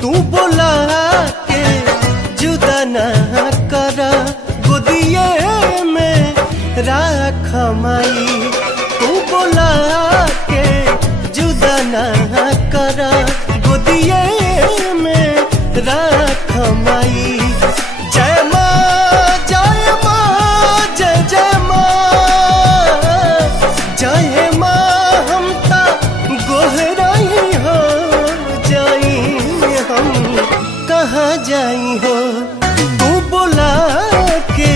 तू बोला के जुदा ना कर गोदिए में राख माई। तू बोला के जुदा ना कर गोदिए में राख माई। जय माँ जय माँ जय जय माँ जय माँ हम ता गोहराई हो जाई हम कहाँ जाई हो। तू बोला के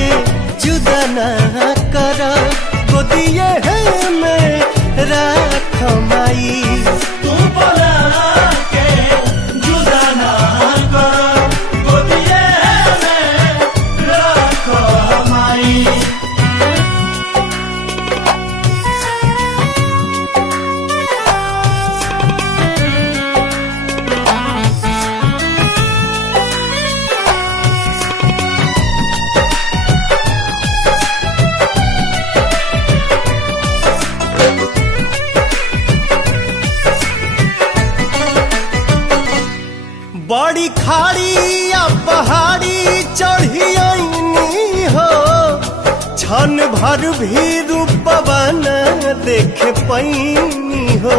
जुदा ना कर गोदिए में राख माई। तू बोला के जुदा ना कर गोदिए में राख माई। बड़ी खाड़ी या पहाड़ी चढ़ी आईनी हो क्षण भर भी रूपवा न देख पैनी हो।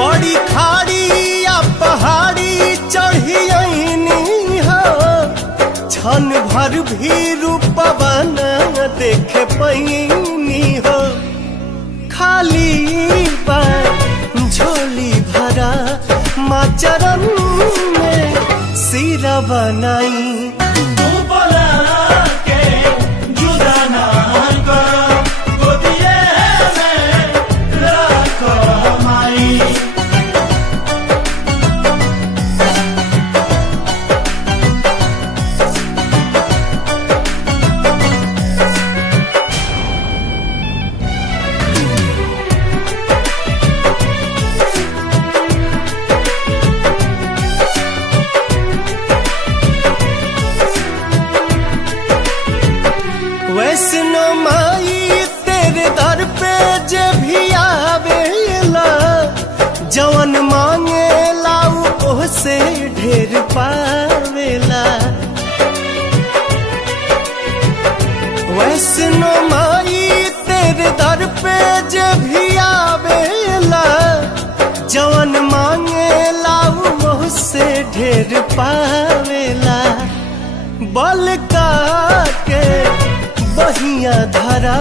बड़ी खाड़ी या पहाड़ी चढ़ी आईनी हो क्षण भर भी रूपवा न देख पैनी हो। खाली बात झोली भरा माँ चरण में सिरा बनाई। तू बोला के जुदा ना कर गोदिए में राख माई। वैष्णो माई तेरे दर पे जे भी आवेला जवन मांगेला ओह से ढेर पावेला। वैष्णो माई तेरे दर पे जे भी आवेला जवन मांगेला ओह से ढेर पावेला। बल का के बहिया धरा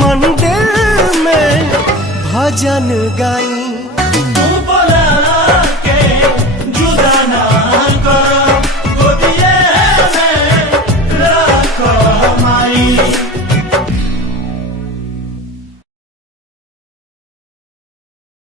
मंदिर में भजन गाई।